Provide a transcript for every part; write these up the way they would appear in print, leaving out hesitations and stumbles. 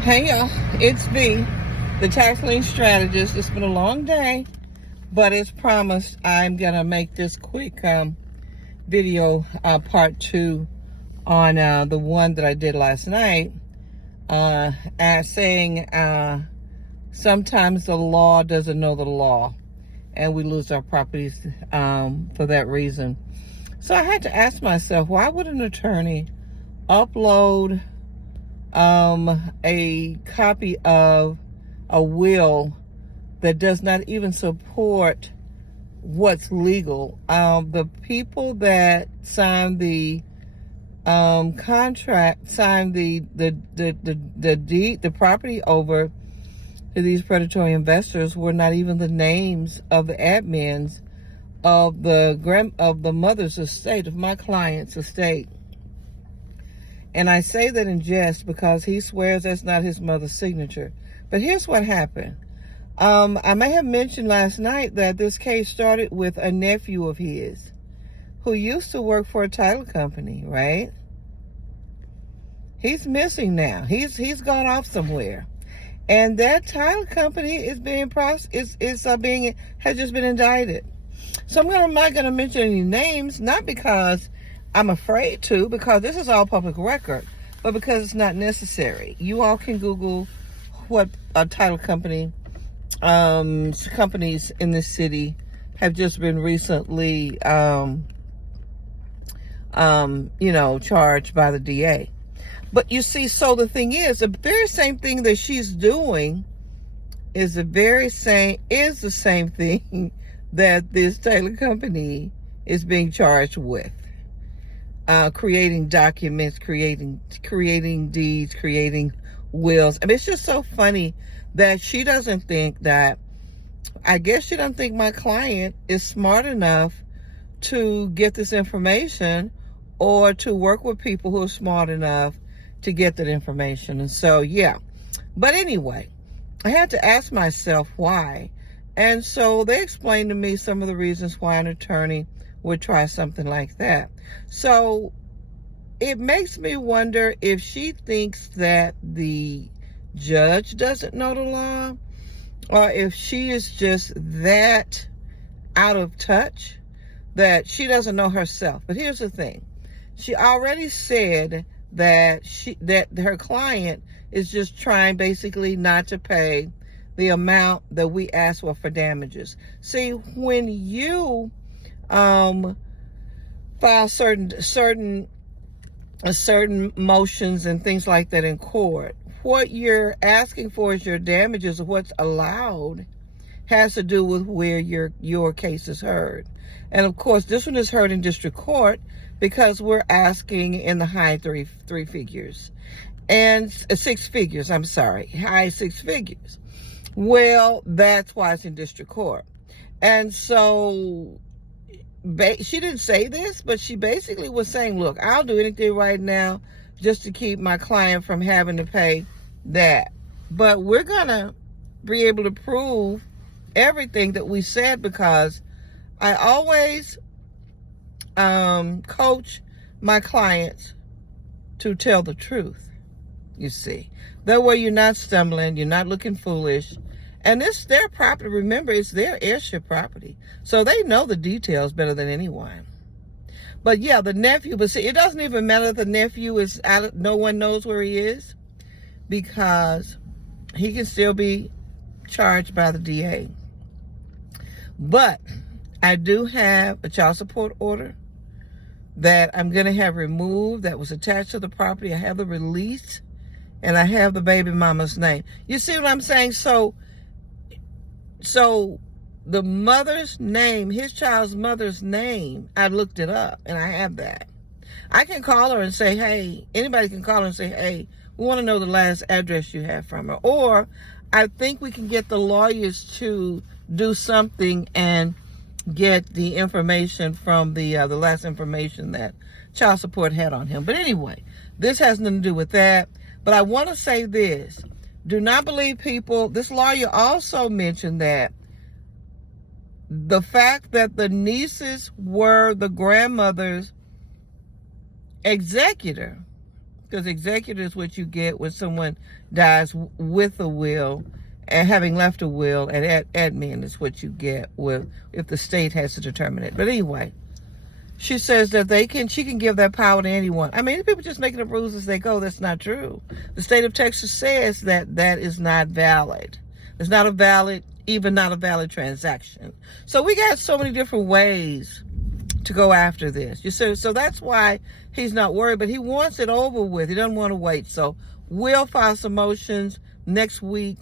Hey y'all, it's V, the tax lien strategist. It's been a long day, but as promised, I'm gonna make this quick video, part 2 on the one that I did last night, as saying sometimes the law doesn't know the law, and we lose our properties for that reason. So I had to ask myself, why would an attorney upload a copy of a will that does not even support what's legal? The people that signed the contract, signed the deed, the property over to these predatory investors, were not even the names of the admins of the mother's estate, of my client's estate. And I say that in jest because he swears that's not his mother's signature. But here's what happened. I may have mentioned last night that this case started with a nephew of his who used to work for a title company, right? He's missing now. He's gone off somewhere. And that title company is has just been indicted. So I'm not going to mention any names, not because I'm afraid to, because this is all public record, but because it's not necessary. You all can Google what a title company, companies in this city have just been recently, charged by the DA. But you see, so the thing is, the very same thing that she's doing is the same thing that this title company is being charged with. Creating documents, creating deeds, creating wills. I mean, it's just so funny that she doesn't think that, I guess she doesn't think my client is smart enough to get this information or to work with people who are smart enough to get that information. And so, yeah. But anyway, I had to ask myself why. And so they explained to me some of the reasons why an attorney would try something like that. So it makes me wonder if she thinks that the judge doesn't know the law, or if she is just that out of touch that she doesn't know herself. But here's the thing. She already said that her client is just trying basically not to pay the amount that we asked for damages. See, when you file certain motions and things like that in court, what you're asking for is your damages, or what's allowed has to do with where your case is heard. And of course, this one is heard in district court because we're asking in the high three figures and 6 figures. I'm sorry, high 6 figures. Well, that's why it's in district court. And so she didn't say this, but she basically was saying, look, I'll do anything right now just to keep my client from having to pay that. But we're going to be able to prove everything that we said, because I always coach my clients to tell the truth, you see. That way you're not stumbling, you're not looking foolish. And it's their property. Remember, it's their heirship property. So they know the details better than anyone. But yeah, the nephew, but see, it doesn't even matter if the nephew is out, no one knows where he is, because he can still be charged by the DA. But I do have a child support order that I'm going to have removed that was attached to the property. I have the release, and I have the baby mama's name. You see what I'm saying? So the mother's name, his child's mother's name, I looked it up, and I have that. I can call her and say, hey, anybody can call her and say, hey, we want to know the last address you have from her. Or I think we can get the lawyers to do something and get the information from the last information that child support had on him. But anyway, this has nothing to do with that. But I want to say this. Do not believe people. This lawyer also mentioned that the fact that the nieces were the grandmother's executor Because executor is what you get when someone dies with a will and having left a will, and admin is what you get with if the state has to determine it. But anyway, she says that she can give that power to anyone. I mean, people just making up rules as they go. That's not true. The state of Texas says that is not valid. It's not a valid, even not a valid transaction. So we got so many different ways to go after this. You see, so that's why he's not worried, but he wants it over with. He doesn't want to wait. So we'll file some motions next week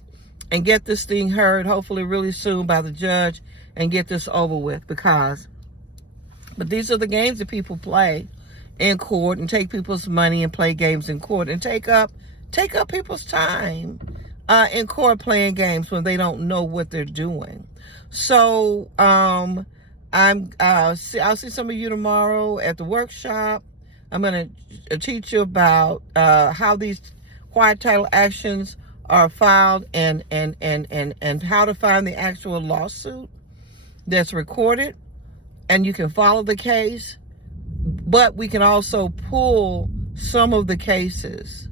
and get this thing heard, hopefully really soon, by the judge, and get this over with. But these are the games that people play in court, and take people's money and play games in court, and take up people's time in court playing games when they don't know what they're doing. So I'll see some of you tomorrow at the workshop. I'm going to teach you about how these quiet title actions are filed, and how to find the actual lawsuit that's recorded, and you can follow the case. But we can also pull some of the cases,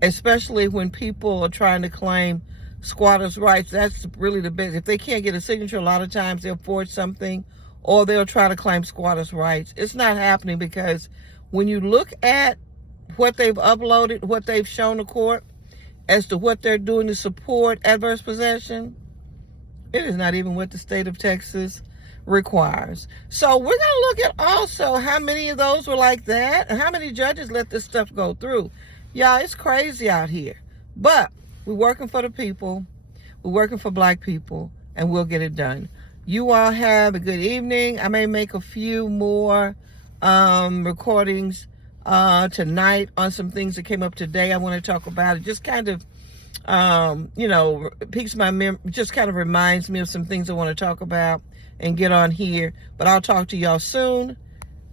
especially when people are trying to claim squatters' rights. That's really the best. If they can't get a signature, a lot of times they'll forge something, or they'll try to claim squatters' rights. It's not happening, because when you look at what they've uploaded, what they've shown to court as to what they're doing to support adverse possession, it is not even what the state of Texas requires. So we're going to look at also how many of those were like that, and how many judges let this stuff go through. Y'all, it's crazy out here. But we're working for the people. We're working for Black people, and we'll get it done. You all have a good evening. I may make a few more recordings tonight on some things that came up today. I want to talk about it. Just kind of, piques my memory, just kind of reminds me of some things I want to talk about and get on here. But I'll talk to y'all soon.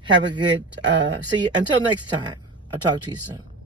Have a good, see you. Until next time, I'll talk to you soon.